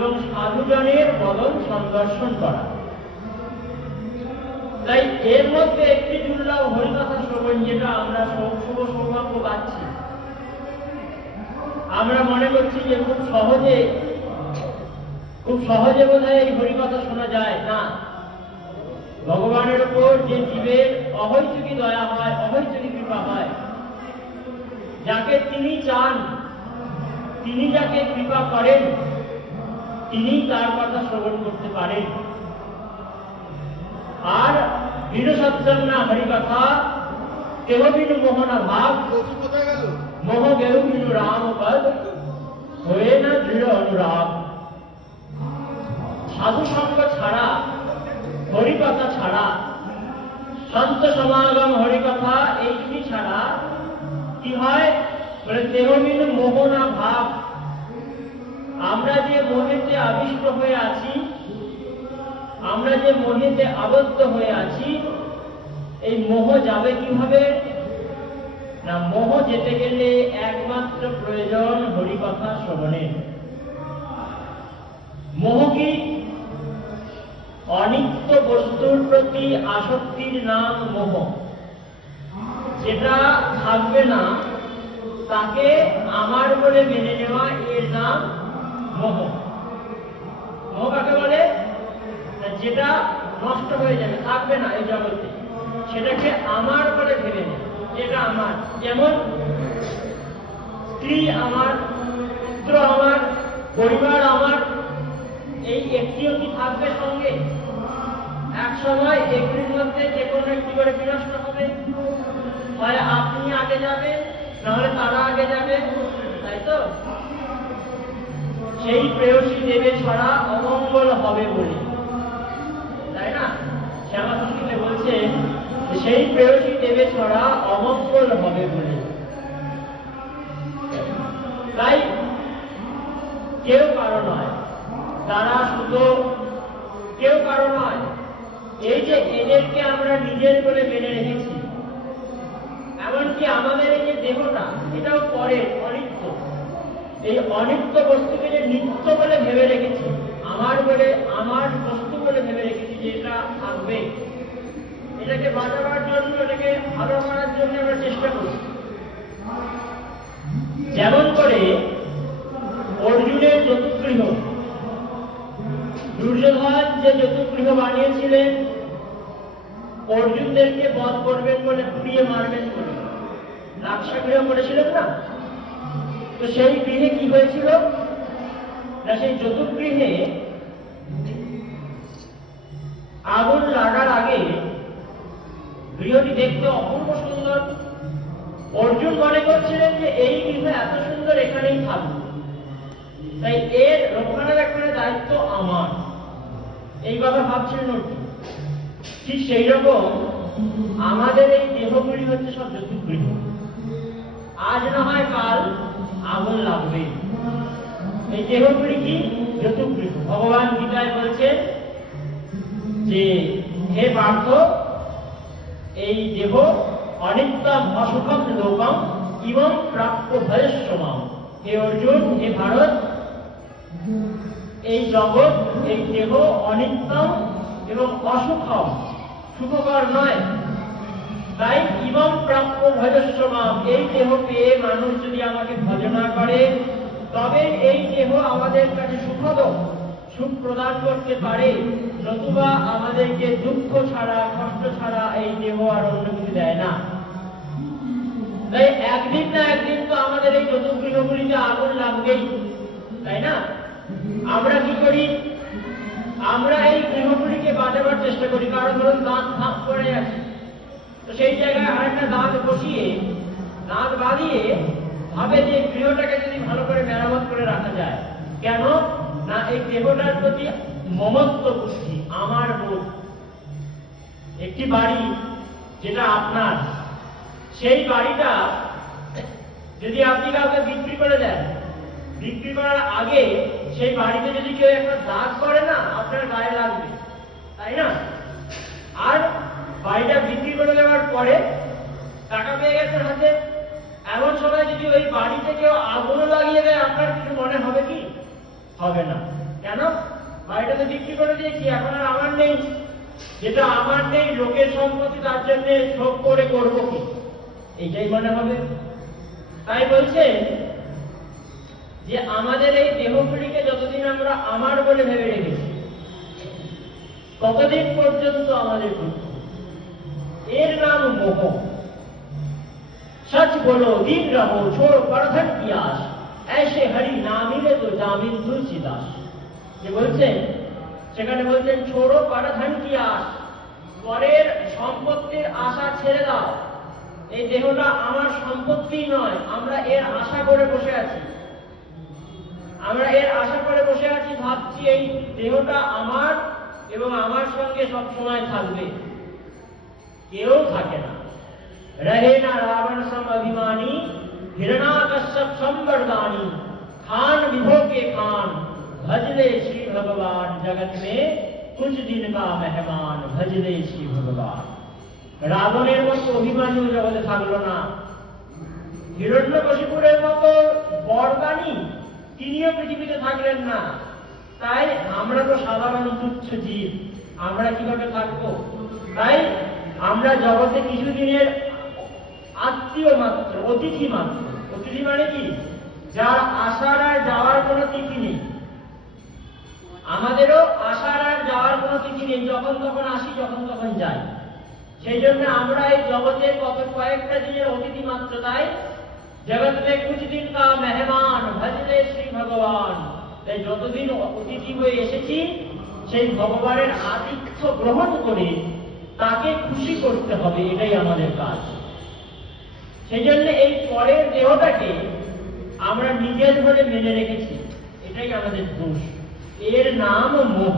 এবং সাধুজনের বদন সন্দর্শন করা। তাই এর মধ্যে একটি দুর্লভ হরিকথা শ্রবণ, যেটা আমরা শুভ সৌভাগ্য পাচ্ছি। আমরা মনে করছি যে খুব সহজে বোধহয় এই হরিকথা শোনা যায় না। ভগবানের উপর যে জীবের অহৈতুকী দয়া হয়, অহৈতুকী কৃপা হয়, যাকে তিনি চান, তিনি যাকে কৃপা করেন, তিনি তার কথা শ্রবণ করতে পারেন। আর বিনু সৎসঙ্গ হরিকথা কেহ বিনু মোহনা ভাব, মোহ গেরু বিনু রাম পদ হয়ে না দৃঢ় অনুরাগ। সাধু সঙ্গ ছাড়া, হরিকথা ছাড়া, সন্ত সমাগম হরিকথা এই দুটি ছাড়া কি হয় বলে দেহ বিনু মোহনা ভাব। আমরা যে মোহেতে আবিষ্ট হয়ে আছি, আমরা যে মোহেতে আবদ্ধ হয়ে আছি, এই মোহ যাবে কিভাবে না? মোহ যেতে গেলে একমাত্র প্রয়োজন হরিকথা শ্রবণের। মোহ কি? অনিত্য বস্তুর প্রতি আসক্তির নাম মোহ। যেটা থাকবে না তাকে আমার বলে মেনে নেওয়া, এর নাম মোহ। মোহ কাকে বলে? যেটা নষ্ট হয়ে যাবে, থাকবে না এই জগতে, সেটাকে আমার বলে ভেবে নেয়, যেটা আমার। যেমন স্ত্রী আমার, পুত্র আমার, পরিবার আমার, এই একটিও কি থাকবে সঙ্গে? এক সময় এগুলির মধ্যে যে কোনো একটি করে বিনষ্ট হবে। হয় আপনি আগে যাবেন, নাহলে তারা আগে যাবে, তাই তো? সেই প্রেয়সী দেবে ছড়া অমঙ্গল হবে বলে, তাই না? শ্যামা সংগীতে বলছে সেই প্রেয়সী দেবে ছড়া অমঙ্গল হবে বলে। তাই কেউ কারো নয়, তারা শুধু কেউ কারো নয়। এই যে এদেরকে আমরা নিজের বলে মেনে রেখেছি, এমনকি আমাদের এই যে দেহটা, এটাও পরে অনিত্য। এই অনিত্য বস্তুকে যে নিত্য বলে ভেবে রেখেছি, আমার বলে, আমার বস্তু বলে ভেবে রেখেছি যে এটা থাকবে, এটাকে বাঁচাবার জন্য, এটাকে ভালো করার জন্য আমরা চেষ্টা করি। যেমন করে অর্জুনের চতুর্গৃহ, দুর্যোধন যে চতুর্গৃহ বানিয়েছিলেন অর্জুনদেরকে বধ করবেন বলে, পুড়িয়ে মারবেন বলে, লাক্ষাগৃহ করেছিলেন না? তো সেই গৃহে কি হয়েছিল না, সেই চতুর্গৃহে আগুন লাগার আগে গৃহটি দেখতে অপূর্ব সুন্দর। অর্জুন মনে করছিলেন যে এই গৃহ এত সুন্দর, এখানেই থাকবে, তাই এর রক্ষণাবেক্ষণের দায়িত্ব আমার, এই কথা ভাবছিলেন অর্জুন। ঠিক সেই রকম আমাদের এই দেহগুলি হচ্ছে সব চতুর্গৃহ। আজ না হয় কাল আগুন লাগবে। এই দেহগুলি কি? চতুর্গৃহ। ভগবান গীতায় বলছেন যে হে পার্থ, এই দেহ অনিত্যম অসুখম লোকম ইমং প্রাপ্য ভয়স্যমাম। হে অর্জুন, হে ভারত, এই জগৎ, এই দেহ অনিত্যম এবং অসুখম, সুখকর নয়। তাই ইমং প্রাপ্য ভজস্যমাম, এই দেহ পেয়ে মানুষ যদি আমাকে ভজনা করে, তবে এই দেহ আমাদের কাছে সুখদ, সুখ প্রদান করতে পারে। নতুবা আমাদেরকে দুঃখ ছাড়া, কষ্ট ছাড়া এই দেহ আর অন্য কিছু দেয় না। তাই একদিন না একদিন তো আমাদের এই চতুর্গৃহগুলিতে আগুন লাগবেই, তাই না? আমরা কি করি? আমরা এই গৃহগুলিকে বাঁচাবার চেষ্টা করি। কারণ ধরুন দাঁত ফাঁক করে আছে, তো সেই জায়গায় আরেকটা দাঁত বসিয়ে, দাঁত বাঁধিয়ে ভাবে যে গৃহটাকে যদি ভালো করে মেরামত করে রাখা যায়। কেন না? এই দেহটার প্রতি মমত্ব বুদ্ধি, আমার বোধ। একটি বাড়ি যেটা আপনার, সেই বাড়িটা যদি আপনি কাউকে বিক্রি করে দেন, বিক্রি করার আগে সেই বাড়িতে যদি কেউ একটা দাগ করে না, আপনার গায়ে লাগবে, তাই না? আর বাড়িটা বিক্রি করে দেওয়ার পরে টাকা পেয়ে গেছেন হাতে, এমন সময় যদি ওই বাড়িতে কেউ আগুনও লাগিয়ে দেয়, আপনার কিছু মনে হবে কি? হবে না। কেন? বাড়িটা তো বিক্রি করে দিয়েছি, এখন আর আমার নেই। যেটা আমার নেই, লোকের সম্পত্তি, তার জন্য শোক করে করবো কি? এইটাই মনে হবে। তাই বলছে যে আমাদের এই দেহগুলিকে যতদিন আমরা আমার বলে ভেবে রেখেছি, ততদিন পর্যন্ত আমাদের দুঃখ। এর নাম মোহ। सच बोलो दिन रहो छोड़ परधन की आस, ऐसे हरि ना मिले तो जामिन तुलसीदास। যে বলছেন সেখানে বলছেন ছোড়ো পরধন কি আস, পরের সম্পত্তির আশা ছেড়ে দাও। এই দেহটা আমার সম্পত্তি নয়, আমরা এর আশা করে বসে আছি। আমরা এর আশা করে বসে আছি, ভাবছি এই দেহটা আমার এবং আমার সঙ্গে সব সময় থাকবে। কেউ থাকে না। रहे ना रावण सम अभिमानी, हिरणाकश्यप संवरदानी, खान विभो के खान, भजले श्री भगवान, जगत में कुछ दिन का मेहमान, भजले श्री भगवान। রাবণের মতো অভিমানী জগতে থাকলো না, হিরণ্যকশিপুরের মতো বরদানি তিনিও পৃথিবীতে থাকলেন না। তাই আমরা তো সাধারণ তুচ্ছ জীব, আমরা কিভাবে থাকবো? তাই আমরা জগতে কিছুদিনের আত্মীয় মাত্র, অতিথি মাত্র। অতিথি মানে কি? যার আসার আর যাওয়ার কোনো তিথি নেই। আমাদেরও আসার আর যাওয়ার কোনো তিথি নেই, যখন তখন আসি, যখন তখন যাই। সেই জন্য আমরা এই জগতের কয়েকটা দিনের অতিথি মাত্র। তাই জগৎ মে কুছ দিন কা মেহমান, ভজলে শ্রী ভগবান। তাই যতদিন অতিথি হয়ে এসেছি, সেই ভগবানের আতিথ্য গ্রহণ করে তাকে খুশি করতে হবে, এটাই আমাদের কাজ। সেই জন্য এই পরের দেহটাকে আমরা নিজের ধরে মেনে রেখেছি, এটাই আমাদের দোষ। এর নাম মোহ।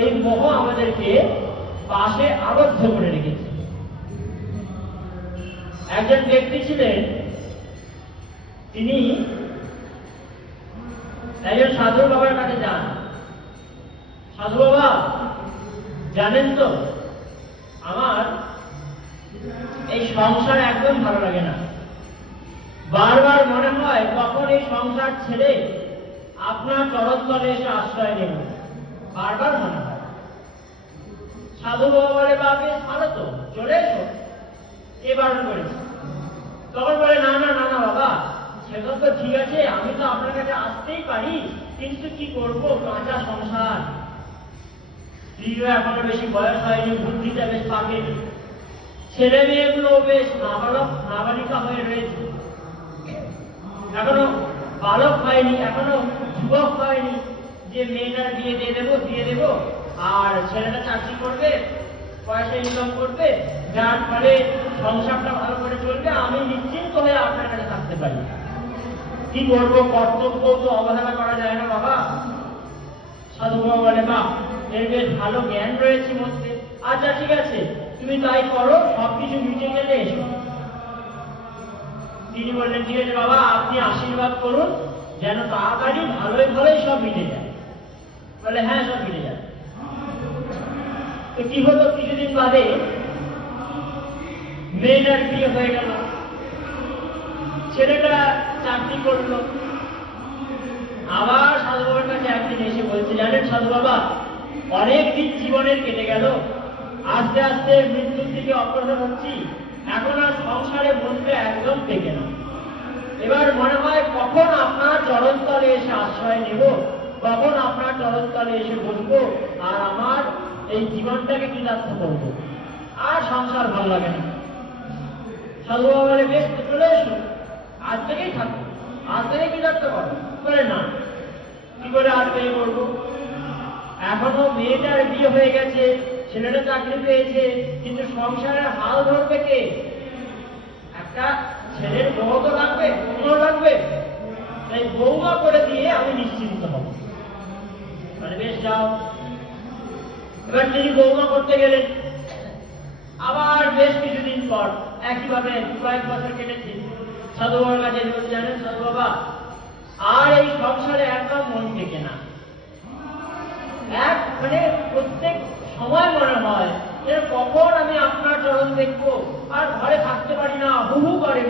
এই মোহ আমাদেরকে পাশে আবদ্ধ করে রেখেছে। একজন ব্যক্তি ছিলেন, তিনি একজন সাধু বাবার কাছে যান। সাধু বাবা, জানেন তো আমার এই সংসার একদম ভালো লাগে না, বারবার মনে হয় কখন এই সংসার ছেড়ে আপনার চরণতলে এসে আশ্রয় নেব, বারবার মনে হয়। সাধু বাবা বলে, বাবা ভালো তো, চলে এসো। কে বারণ করেছে? তখন বলে, না না না না বাবা, সেটা তো ঠিক আছে, আমি তো আপনার কাছে আসতেই পারি, কিন্তু কি করবো, কাঁচা সংসার, স্ত্রীও এখনো বেশি বয়স হয়নি, বুদ্ধিটা বেশ পাকেনি, ছেলে মেয়েগুলো বেশ নাবালিকা হয়ে রয়েছে, এখনো বালক হয়নি, এখনো যুবক হয়নি যে মেয়েটার বিয়ে দিয়ে দেবো আর ছেলেটা চাকরি করবে, পয়সা ইনকাম করবে, যার ফলে সংসারটা ভালো করে চলবে, আমি নিশ্চিন্ত হয়ে আপনার কাছে থাকতে পারি। কি করবো, কর্তব্য তো অবহেলা করা যায় না বাবা। সাধু বাবা বলে, বাহ, এর বেশ ভালো জ্ঞান রয়েছে মধ্যে, আচ্ছা ঠিক আছে, তুমি তাই করো, সবকিছু মিটে গেলে এসো। তিনি বললেন, ঠিক আছে বাবা, আপনি আশীর্বাদ করুন যেন তাড়াতাড়ি ভালোই ভালোই সব মিটে যায়। বলে, হ্যাঁ, সব মিটে যায়। তো কি হলো, কিছুদিন বাদে মেয়েটার বিয়ে হয়ে গেল, ছেলেটা চাকরি করলো। আবার সাধু বাবার কাছে একদিন এসে বলছে, জানেন সাধু বাবা, অনেক দিন জীবনের কেটে গেল, আস্তে আস্তে মৃত্যুর দিকে অগ্রসর হচ্ছি, এখন আর সংসারে মনটা একদম টেকে না। এবার মনে হয় কখন আপনার চরণতলে এসে আশ্রয় নেব, কখন আপনার চরণতলে এসে বসবো আর আমার এই জীবনটাকে কৃতার্থ করবো, আর সংসার ভালো লাগে না। সাধু বাবা বলে, বেশ, চলে এসো, আজ থেকেই থাকবো, আজ থেকে কৃতার্থ করো। বলে, না, কি করে আজ থেকে করবো, এখনো মেয়েটার বিয়ে হয়ে গেছে, ছেলেটা চাকরি পেয়েছে, কিন্তু সংসারের হাল ধরবে কে? একটা ছেলের বউ তো লাগবে, বৌমা লাগবে, তাই বৌমা করে দিয়ে আমি নিশ্চিন্ত হব। মানে বেশ, যাও। এবার তিনি বৌমা করতে গেলেন। আবার বেশ কিছুদিন পর একইভাবে কয়েক বছর কেটেছে। সাধু বাবার কাছে জানেন সাধু বাবা, আর এই সংসারে একদম মন থেকে না, মানে প্রত্যেক সময় মনে হয় যে কখন আমি আপনার চরণ দেখবো, আর ঘরে থাকতে পারি না, হুহু করে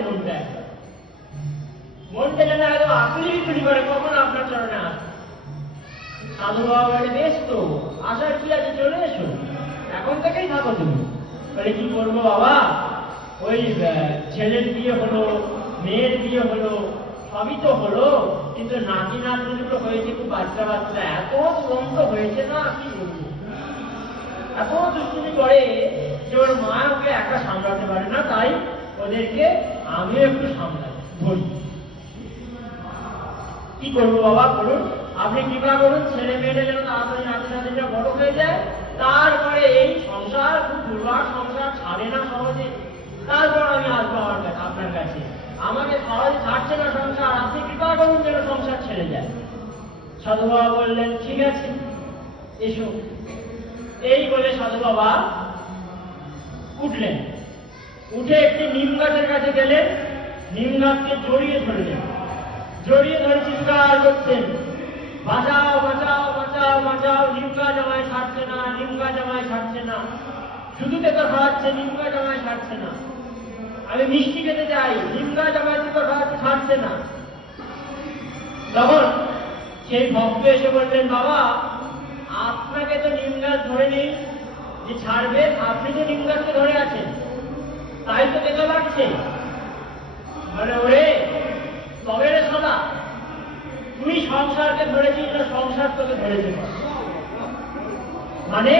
মনটা যেন একদম আকুলি বিকুলি করে কখন আপনার চরণে আসবে। সাধু বাবা বলে, বেশ তো, আসার কি আছে, চলে এসো, এখন থেকেই থাকো তুমি। বলে, কি করবো বাবা, ওই ছেলের বিয়ে হলো, মেয়ের বিয়ে হলো, সবই তো হলো, কিন্তু নাতি নাতনি দুটো হয়েছে খুব বাচ্চা বাচ্চা, এত দুরন্ত হয়েছে না, কি বলবো, এত দুষ্টুমি করে যে ওর মা ওকে একা সামলাতে পারে না, তাই ওদেরকে আমিও একটু সামলাই ধরি। কি করবো বাবা বলুন, আপনি কৃপা করুন, ছেলে মেয়েটা যেন তাড়াতাড়ি নাতি নাতিটা বড় হয়ে যায়, তারপরে এই সংসার খুব দুর্বার সংসার, ছাড়ে না সহজে, তারপর আমি আসবো আপনার কাছে। আমাকে সহজে ছাড়ছে না সংসার, আপনি কৃপা করুন যেন সংসার ছেড়ে যায়। সাধু বাবা বললেন, ঠিক আছে, এসো। এই বলে সাধু বাবা উঠলেন, উঠে একটি নিম গাছের কাছে গেলেন, নিম গাছকে জড়িয়ে ধরলেন, জড়িয়ে ধরে চিৎকার করছেন, বাঁচাও বাঁচাও বাঁচাও বাঁচাও, নিম গাছ আমায় ছাড়ছে না, নিম গাছ আমায় ছাড়ছে না, শুধু তেতো খাওয়াচ্ছে, নিম গাছ আমায় ছাড়ছে না, আমি মিষ্টি খেতে চাই, নিম গাছ আমায় তেতো খাওয়াচ্ছে, ছাড়ছে না। তখন সেই ভক্ত এসে বললেন, বাবা আপনাকে তো নিম গাছ ধরে নেই যে ছাড়বে, আপনি তো নিম গাছকে ধরে আছেন, তাই তো তেতো লাগছে। মানে ওরে তবে রে সদা, তুই সংসারকে ধরেছিস না সংসার তোকে ধরেছে? মানে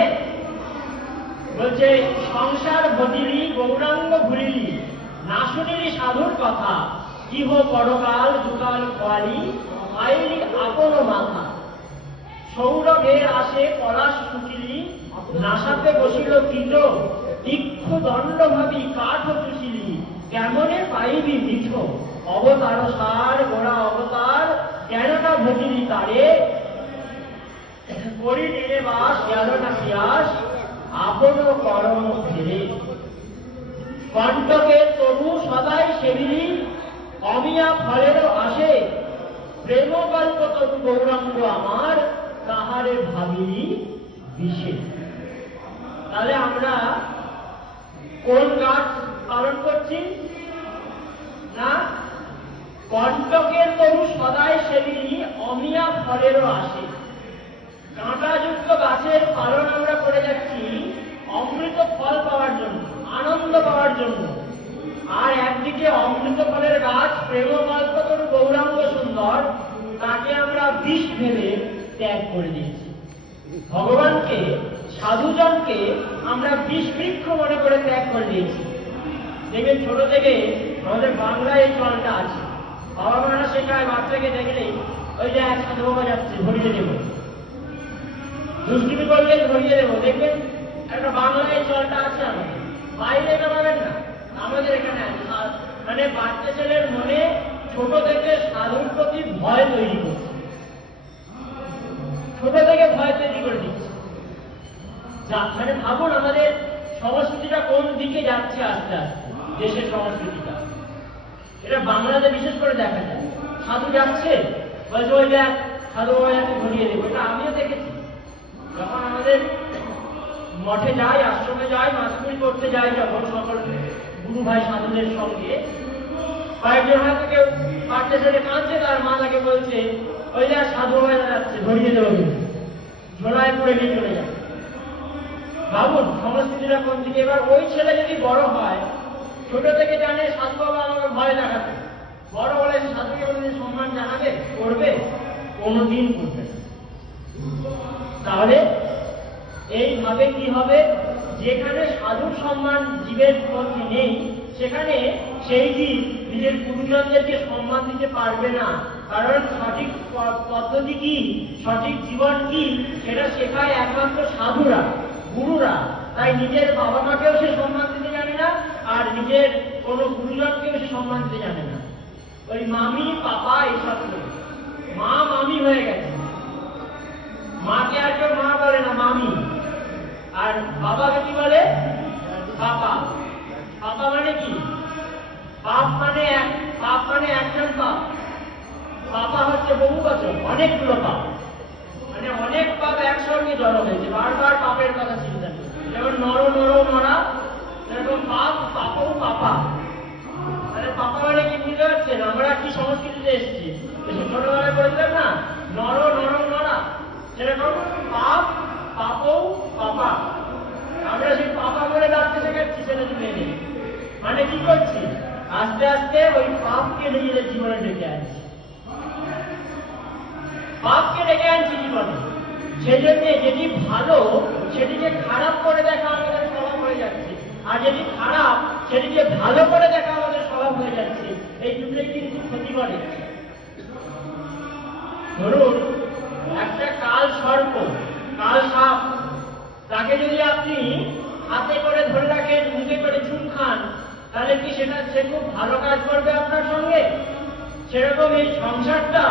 বলছে, সংসার ভজিলি গৌরাঙ্গ ভুলিলি, না শুনিলি সাধুর কথা, ইহ পরকাল দুকাল খোয়ালি, আইলি আপন মাথা, সৌরভের আসে পলাশ শুকিলি, নাসাতে বসিল কীট, ইক্ষু দণ্ড ভাবি কাঠ চুষিলি, কেমনে পাইবি মিঠ, অবতার সার গোড়া অবতার, কেনটা ভজিলি তারে, করি নিলে বাস গেল না পিয়াস, আপন করম ফেরে, কণ্টকের তরু সদাই সেবিলি, অমিয়া ফলেরও আসে, প্রেম গল্প তরু গৌরাঙ্গ আমার, তাহারে ভাবিলি বিশেষ। তাহলে আমরা কোন গাছ পালন করছি না, কণ্টকের তরু সদাই সেবিলি, অমিয়া ফলেরও আসে, কাঁটাযুক্ত গাছের পালন আমরা করে যাচ্ছি অমৃত ফল পাওয়ার জন্য, আনন্দ পাওয়ার জন্য, আর একদিকে অমৃত ফলের গাছ প্রেম কল্পতরু গৌরাঙ্গ সুন্দর, তাকে আমরা বিষ ভেবে ত্যাগ করে দিয়েছি। ভগবানকে, সাধুজনকে আমরা বিষ বৃক্ষ মনে করে ত্যাগ করে দিয়েছি। দেখবেন ছোট থেকে আমাদের বাংলায় এই চলটা আছে, বাবা মারা শেখায় বাচ্চাকে দেখলেই, ওই যে এক সাধু বাবা যাচ্ছে ধরিয়ে দেবো, দুষ্টিমি করলে ধরিয়ে দেবো, দেখবেন একটা বাংলায় চলটা আছে আমাদের, বাইরে এটা পাবেন না, আমাদের এখানে আছে। মানে বাচ্চা ছেলের মনে ছোট থেকে সাধুর প্রতি ভয় তৈরি করছে, ছোট থেকে ভয় তৈরি করে দিচ্ছে। মানে ভাবুন আমাদের সংস্কৃতিটা কোন দিকে যাচ্ছে আস্তে আস্তে, দেশের সংস্কৃতিটা, এটা বাংলাতে বিশেষ করে দেখা যায়। সাধু যাচ্ছে, বলছে ওই দেখ সাধু বাবা যাচ্ছে ধরিয়ে দেবো, এটা আমিও দেখেছি। যখন আমাদের মঠে যাই, আশ্রমে যাই, মাসপুরি করতে যাই, যখন সকল গুরু ভাই সাধুদের সঙ্গে, কয়েকজন হয়তো কেউ বাচ্চা ছেলে কাঁদছে, তার মা তাকে বলছে ওই যে সাধু বাবা যাচ্ছে ধরিয়ে দেবো, ঝোলায় পড়ে নিয়ে চলে যায়। ভাবুন সংস্কৃতিটা কোন দিকে। এবার ওই ছেলে যদি বড় হয়, ছোট থেকে জানে সাধু বাবা আমাকে ভয় দেখাবে, বড় বলে সাধুকে কোনদিন সম্মান জানাবে, করবে? কোনোদিন করবে না। তাহলে এইভাবে কি হবে, যেখানে সাধুর সম্মান জীবের প্রতি নেই, সেখানে সেই জীব নিজের গুরুজনদেরকে সম্মান দিতে পারবে না। কারণ সঠিক পদ্ধতি কি, সঠিক জীবন কি, সেটা শেখায় একমাত্র সাধুরা, গুরুরা। তাই নিজের বাবা মাকেও সে সম্মান দিতে জানে না, আর নিজের কোনো গুরুজনকেও সে সম্মান দিতে জানে না। ওই মামি পাপা এইসব মা মামি হয়ে গেছে, মাকে আর কেউ মা বলে না, মামি। আর বাবাকে কি বলে? পাপা। পাপা মানে কি? পাপ মানে পাপ মানে একজন পাপ, পাপা হচ্ছে বহু বচন, অনেকগুলো পাপ, মানে অনেক পাপ একসঙ্গে জড়ো হয়েছে, বারবার পাপের কথা চিন্তা নেই। যেমন নর নর নরা, সেরকম পাপ পাপও পাপা। মানে পাপা মানে কি বুঝতে পারছেন? আমরা কি সংস্কৃতিতে এসেছি, ছোটবেলায় বলছিলাম না, নর নর নরা, সেরকম আস্তে ওই পাপকে নিজেদের জীবনে ডেকে আনছি, পাপকে ডেকে আনছি জীবনে। সেজন্য যেটি ভালো সেটিকে খারাপ করে দেখা আমাদের স্বভাব হয়ে যাচ্ছে, আর যেটি খারাপ সেটিকে ভালো করে দেখা আমাদের স্বভাব হয়ে যাচ্ছে। এই দুটোই কিন্তু ক্ষতি করে। ধরুন একটা কাল সর্প, কাল সাপ, তাকে যদি আপনি হাতে করে ধরে রাখেন, মুখে করে চুন খান, তাহলে কি সে খুব ভালো কাজ করবে আপনার সঙ্গে? সেরকম এই সংসারটা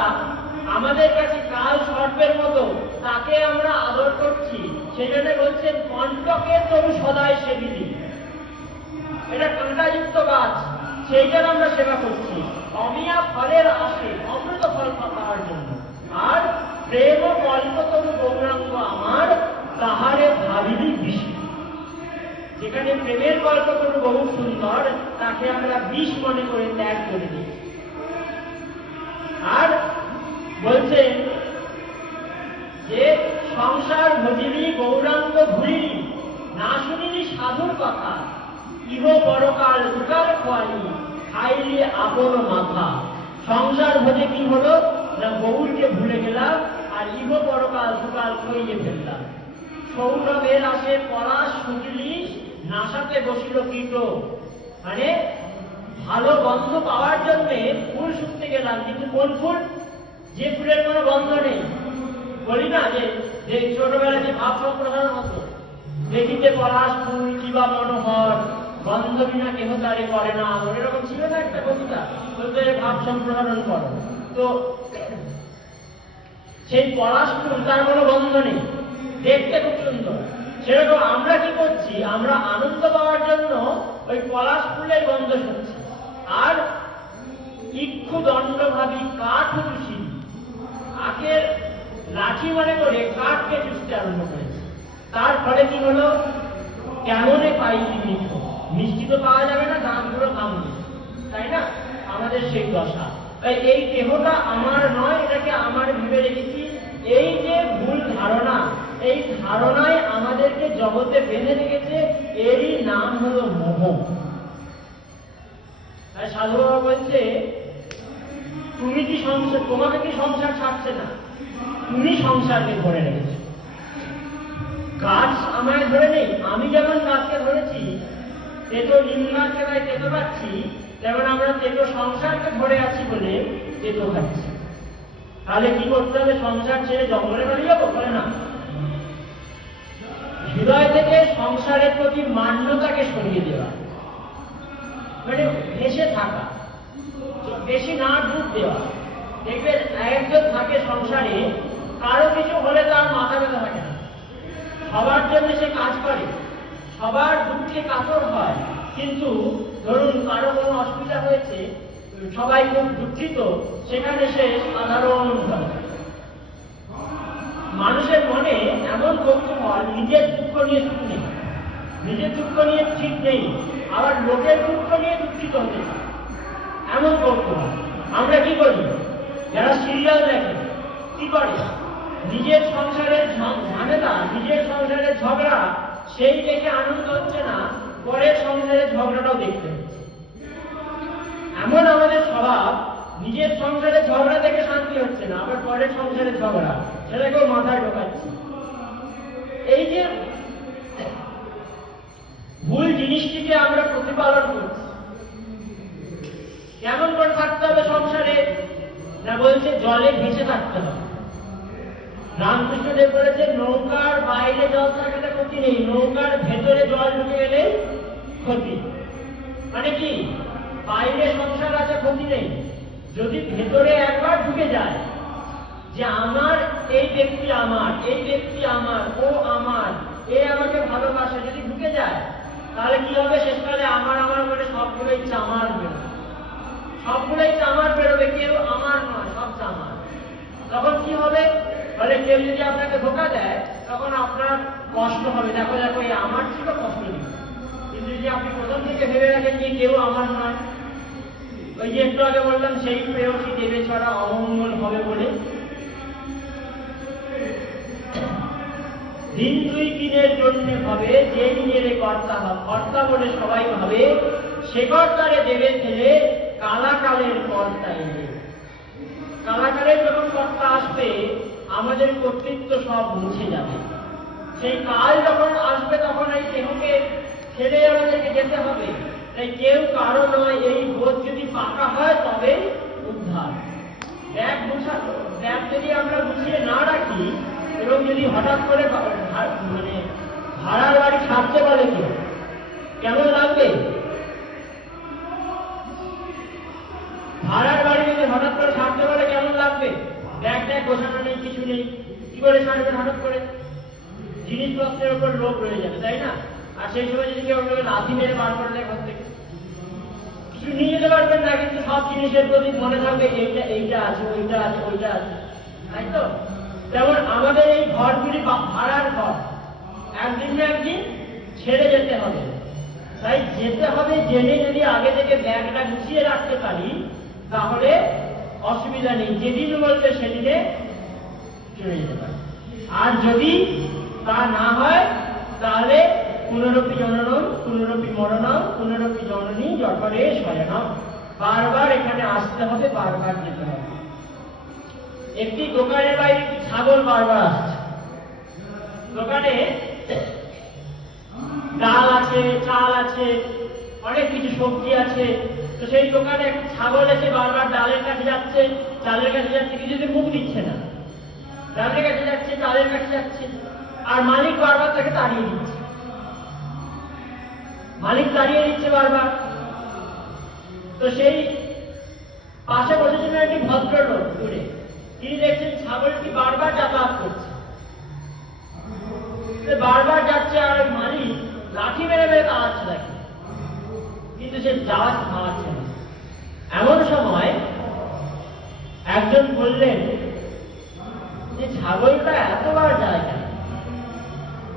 আমাদের কাছে কাল সর্পের মতো, তাকে আমরা আদর করছি। সেই জন্য বলছেন কণ্টকের তরু সদাই সেবিলি, এটা কাঁটাযুক্ত গাছ, সেইটার আমরা সেবা করছি অমিয়া ফলের আশে, অমৃত ফল পাওয়ার জন্য। আর প্রেম কল্পতরু গৌরাঙ্গ আমার, তাহারে ভাবিলি বিষ। যেখানে প্রেমের কল্পতরু বহু সুন্দর, তাকে আমরা বিষ মনে করে ত্যাগ করে দিই। আর বলছেন যে সংসার ভজিলি গৌরাঙ্গ ভুলিলি, না শুনিলি সাধুর কথা, ইহ পরকাল দুকাল খোয়ালি, খাইলি আপন মাথা। সংসার ভজে কি হলো না, গৌরকে ভুলে গেলাম, আর ইহ পরকাল দুকাল খইয়ে ফেললাম। সৌরভের আসে পলাশ শুকিলি, নাসাতে বসিল কীট। মানে ভালো গন্ধ পাওয়ার জন্য ফুল শুকতে গেলাম, কিন্তু কোন ফুল? যে ফুলের কোনো গন্ধ নেই। বলি না যে ছোটবেলায় যে ভাব সম্প্রসারণ হতো, দেখিতে পলাশ ফুল কিবা মনোহর, গন্ধ বিনা কেহ তারে করে না। এরকম ছিল না একটা কবিতা, বলতে ভাব সম্প্রসারণ করো। তো সেই পলাশ ফুল, তার কোনো গন্ধ নেই, দেখতে খুব সুন্দর। সেরকম আমরা কি করছি, আমরা আনন্দ পাওয়ার জন্য ওই পলাশ ফুলের গন্ধ শুনছি, আর ইক্ষু দণ্ড ভাবি কাঠ চুষি, আখের লাঠি মনে করে কাঠকে চুষতে আরম্ভ করেছে। তার ফলে কি হলো, কেমনে পাইলি মিঠো, মিষ্টি তো পাওয়া যাবে না, দাঁতগুলো কামড়ে, তাই না? আমাদের সেই দশা। তাই এই দেহটা আমার নয়, এটাকে আমার ভেবে রেখেছি। এই যে ভুল ধারণা, এই ধারণায় আমাদেরকে জগতে বেঁধে রেখেছে, এরই নাম হলো মোহ। তাই সাধু বাবা বলছে, তুমি কি সংসার, তোমাকে কি সংসার ছাড়ছে না, তুমি সংসারকে ধরে রেখেছো। গাছ আমায় ধরে নেই, আমি যেমন গাছকে ধরেছি, তেতো নিম গাছকে ভাই তেতো পাচ্ছি, তেমন আমরা তেতো সংসারকে ধরে আছি বলে তেতো খাচ্ছি। তাহলে কি করতে হবে? সংসার ছেড়ে জঙ্গলে বেরিয়ে যাবো? বলে না, হৃদয় থেকে সংসারের প্রতি মান্যতাকে সরিয়ে দেওয়া, মানে ভেসে থাকা, বেশি না ডুব দেওয়া। দেখবেন একজন থাকে সংসারে, কারো কিছু হলে তার মাথা ব্যথা থাকে না, সবার জন্য সে কাজ করে, সবার দুঃখে কাতর হয়। কিন্তু ধরুন কারো কোনো অসুবিধা হয়েছে, সবাই খুব দুঃখিত, সেখানে সে সাধারণ হয়। মানুষের মনে এমন কৌতূহল, নিজের দুঃখ নিয়ে সুখ নেই, নিজের দুঃখ নিয়ে ঠিক নেই, আবার লোকের দুঃখ নিয়ে দুঃখিত হতে এমন কৌতূহল। আমরা কি করি? যারা সিরিয়াল দেখে কি করে, নিজের সংসারের ঝামেলা, নিজের সংসারের ঝগড়া, সেই দেখে আনন্দ হচ্ছে না, পরের সংসারের ঝগড়াটাও দেখতে হচ্ছে। এমন আমাদের স্বভাব, নিজের সংসারে ঝগড়া থেকে শান্তি হচ্ছে না, আবার পরের সংসারে ঝগড়া, সেটাকেও মাথায় ঢোকাচ্ছি। এই যে ভুল জিনিসটিকে আমরা প্রতিপালন করছি। কেমন করে থাকতে হবে সংসারে না, বলছে জলে ভেসে থাকতে হবে। রামকৃষ্ণদেব বলেছে, নৌকার বাইরে জল থাকলে ক্ষতি নেই, নৌকার ভেতরে জল ঢুকে গেলে ক্ষতি। মানে কি, বাইরে সংসার আছে ক্ষতি নেই, যদি ভেতরে একবার ঢুকে যায় যে আমার এই ব্যক্তি আমার, এই ব্যক্তি আমার, ও আমার, এ আমাকে ভালোবাসে, যদি ঢুকে যায়, তাহলে কি হবে? শেষকালে আমার আমার করে সবগুলোই চামার বেরোবে, সবগুলোই চামার বেরোবে, কেউ আমার নয়, সব চামার। তখন কি হবে? বলে কেউ যদি আপনাকে ধোকা দেয়, তখন আপনার কষ্ট হবে, দেখো দেখো এই আমার ছিল, কষ্ট নেই। কিন্তু যদি আপনি প্রথম থেকে ভেবে রাখেন যে কেউ আমার নয়, ওই যে একটু আগে বললাম, সেই প্রেয়সী দেবে ছাড়া অমঙ্গল হবে বলে, দিন দুই দিনের জন্য ভাবে, যে নিজের কর্তা বলে সবাই ভাবে, সে কর্তারে দেবে ফেলে, কালাকালের কর্তা এলে। কালাকালের যখন কর্তা আসবে আমাদের কর্তৃত্ব সব মুছে যাবে। সেই কাল যখন আসবে তখন এই দেহকে ছেড়ে আমাদেরকে যেতে হবে। তাই কেউ কারো নয়, এই বোধ যদি পাকা হয় তবেই উদ্ধার। ব্যাগ যদি আমরা গুছিয়ে না রাখি এবং যদি হঠাৎ করে মানে ভাড়ার বাড়ি ছাড়তে বলে কেউ, কেমন লাগবে? ভাড়ার বাড়ি যদি হঠাৎ করে ছাড়তে বলে কেমন লাগবে? ব্যাগ গোছানো নেই, কিছু নেই, কি করে ছাড়বেন? হঠাৎ করে জিনিসপত্রের উপর লোক রয়ে যাবে, তাই না? আর সেই সময় যদি কেউ লাথি মেরে বার করে দেয় ঘর থেকে, কিছু নিয়ে যেতে পারবেন না, কিন্তু সব জিনিসের প্রতি মনে থাকবে এইটা আছে, ওইটা আছে, ওইটা আছে, তাই তো? যেমন আমাদের এই ঘরগুলি ভাড়ার ঘর একদিন না একদিন ছেড়ে যেতে হবে। তাই যেতে হবে জেনে যদি আগে থেকে ব্যাগটা গুছিয়ে রাখতে পারি তাহলে অসুবিধা নেই, যেদিন বলবে সেদিনে চলে যেতে পারে। আর যদি তা না হয় তাহলে পুনরপি জননম পুনরপি মরণম পুনরপি জননী জঠরে শয়নম, বারবার এখানে আসতে হবে, বারবার যেতে হবে। একটি দোকানের বাইরে একটি ছাগল বারবার আসছে। দোকানে ডাল আছে, চাল আছে, অনেক কিছু সবজি আছে। তো সেই দোকানে একটা ছাগল এসে বারবার ডালের কাছে যাচ্ছে, চালের কাছে যাচ্ছে, কিছুতে মুখ দিচ্ছে না। ডালের কাছে যাচ্ছে, চালের কাছে যাচ্ছে, আর মালিক বারবার তাকে তাড়িয়ে দিচ্ছে। মালিক তাড়িয়ে দিচ্ছে বারবার। তো সেই পাশে বসেছিলেন একটি ভদ্রলোক দূরে, তিনি দেখছেন ছাগলটি বারবার যাতায়াত করছে, বারবার যাচ্ছে, আর ওই মালিক লাঠি মেরে মেরে তাড়াচ্ছে তাকে, কিন্তু সে যাওয়া থামাচ্ছে না। এমন সময় একজন বললেন যে ছাগলটা এতবার যায় কেন?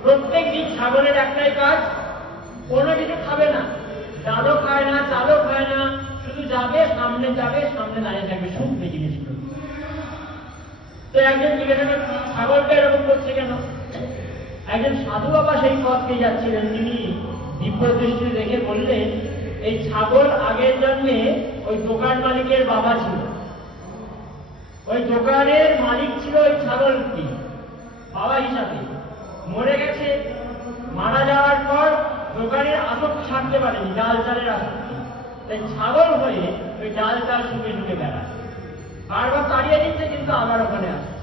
প্রত্যেক দিন ছাগলের একটাই কাজ, কোনো কিছু খাবে না, ডালও খায় না, চালও খায় না, শুধু যাবে, সামনে দাঁড়িয়ে থাকবে, শুনবে জিনিসগুলো। তো একজন জিজ্ঞাসা করছে ছাগলটা এরকম করছে কেন? একজন সাধু বাবা সেই পথকে যাচ্ছিলেন, তিনি দিব্য দৃষ্টি দেখে বললেন এই ছাগল আগের জন্মে ওই দোকান মালিকের বাবা ছিল, ওই দোকানের মালিক ছিল ওই ছাগলটি বাবা হিসাবে, মরে গেছে। মারা যাওয়ার পর দোকানের আসক্তি ছাড়তে পারেনি, ডাল চালের আসক্তি, তাই ছাগল হয়ে ওই ডাল চাল শুকে শুকে বেড়ায়, বারবার তাড়িয়ে দিচ্ছে কিন্তু আবার ওখানে আসছে।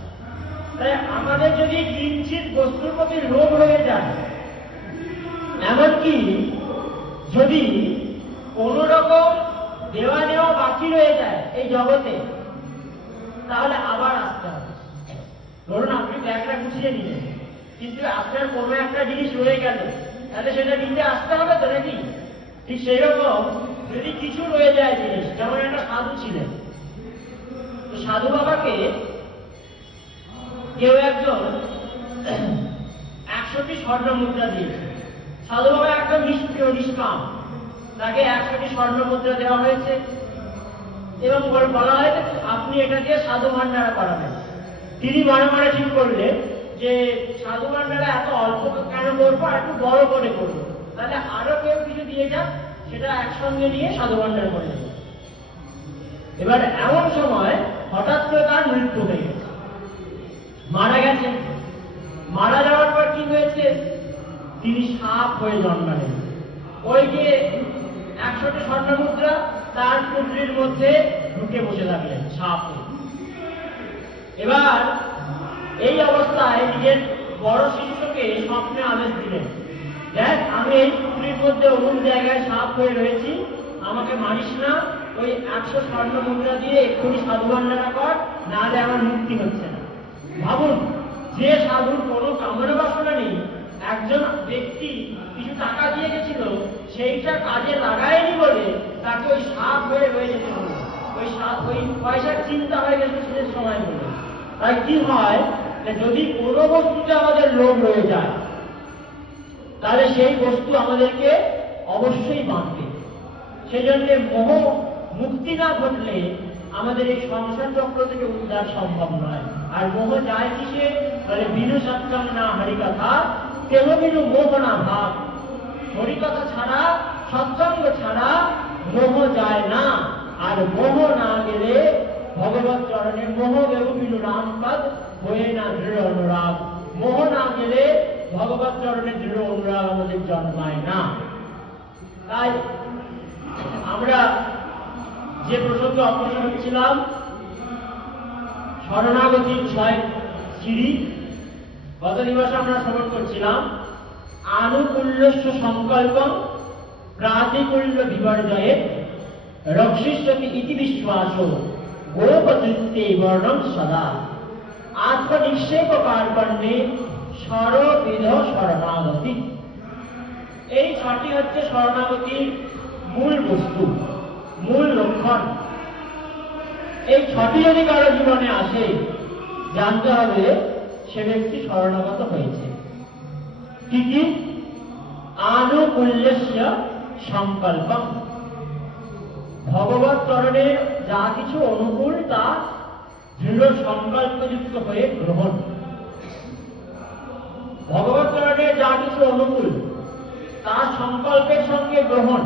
তাই আমাদের যদি কিঞ্চিত বস্তুর প্রতি লোভ হয়ে যায়, এমনকি যদি কোন রকম দেওয়া নেওয়া বাকি রয়ে যায় এই জগতে, তাহলে আবার আসতে হবে। ধরুন আপনি ব্যাগটা গুছিয়ে নিলেন, কিন্তু আপনার কোনো একটা জিনিস রয়ে গেল, তাহলে সেটা নিতে আসতে হবে তো নাকি? ঠিক সেই রকম যদি কিছু রয়ে যায় জিনিস, যেমন একটা সাধু ছিলেন, তো সাধু বাবাকে কেউ একজন 100টি স্বর্ণ মুদ্রা দিয়েছে। সাধু বাবা একদম নিষ্ক্রিয় নিষ্কাম, তাকে 100টি স্বর্ণ মুদ্রা দেওয়া হয়েছে এবং বলা হয়েছে আপনি এটা দিয়ে সাধু ভান্ডারা করাবেন। তিনি মনে মনে ঠিক করলেন যে সাধু ভান্ডারা এত অল্প কেন করবো, আর একটু বড় করে করবো, তাহলে আরো কেউ কিছু দিয়ে যাক, সেটা একসঙ্গে নিয়ে সাধু ভান্ডার করে দেবে। এবার এমন সময় হঠাৎ করে তার মৃত্যু হয়ে গেছে, মারা গেছে। মারা যাওয়ার পর কি হয়েছে? তিনি সাপ হয়ে জন্মালেন। ওই যে 100টি স্বর্ণ মুদ্রা তার পুত্রীর মধ্যে ঢুকে বসে থাকলেন সাপ হয়ে। এবার এই অবস্থায় নিজের বড় শিষ্যকে স্বপ্নে আদেশ দিলেন, দেখ আমি এই পুত্রীর মধ্যে অমুক জায়গায় সাপ হয়ে রয়েছি, আমাকে মারিস না, ওই 100 স্বর্ণ মুদ্রা দিয়ে এক্ষুনি সাধু ভান্ডারা কর, নাহলে আমার মুক্তি হচ্ছে না। ভাবুন, যে সাধুর কোনো কামনা বাসনা নেই, একজন ব্যক্তি কিছু টাকা দিয়ে গেছিল, সেইটা কাজে লাগায়নি বলে তাকে ওই সাপ হয়ে যেতে হলো। ওই পয়সার চিন্তা হয়ে গেছে শেষের সময় বলে। তাই কি হয়, যদি কোনো বস্তুতে আমাদের লোভ রয়ে যায়, তাহলে সেই বস্তু আমাদেরকে অবশ্যই বাঁধবে। সেজন্য মোহ মুক্তি না ঘটলে আমাদের এই সংসার চক্র থেকে উদ্ধার সম্ভব নয়। আর মোহ যায় কিসে? বলে বিনু সৎসঙ্গ না হরিকথা, কেহ বিনু মোহ না ভাব। হরিকথা ছাড়া, সৎসঙ্গ ছাড়া মোহ যায় না। আর মোহ না গেলে ভগবত চরণে মোহ গেরু বিনু রামপদ হয়ে না দৃঢ় অনুরাগ। মোহ না গেলে ভগবত চরণে দৃঢ় অনুরাগ আমাদের জন্মায় না। তাই আমরা যে প্রসঙ্গে অগ্রসর হচ্ছিলাম, শরণাগতির 6 সিঁড়ি, গত দিবসে আমরা শ্রবণ করছিলাম। আনুকূল্যস্য সংকল্পম প্রাতিকূল্য বিপর্যয়ে রক্ষিষ্যতি ইতি বিশ্বাস গোপতৃত্বে বর্ণম সদা আত্মনিক্ষেপ কার্পণ্যে সর্ববিধ শরণাগতি। এই 6টি হচ্ছে শরণাগতির মূল বস্তু, মূল লক্ষণ। এই 6টি যদি কারো জীবনে আসে, জানতে হবে সে ব্যক্তি শরণাগত হয়েছে। কি কি? আনুকূল্যস্য সংকল্পম, ভগবত চরণে যা কিছু অনুকূল তা দৃঢ় সংকল্পযুক্ত হয়ে গ্রহণ। ভগবত চরণে যা কিছু অনুকূল তা সংকল্পের সঙ্গে গ্রহণ।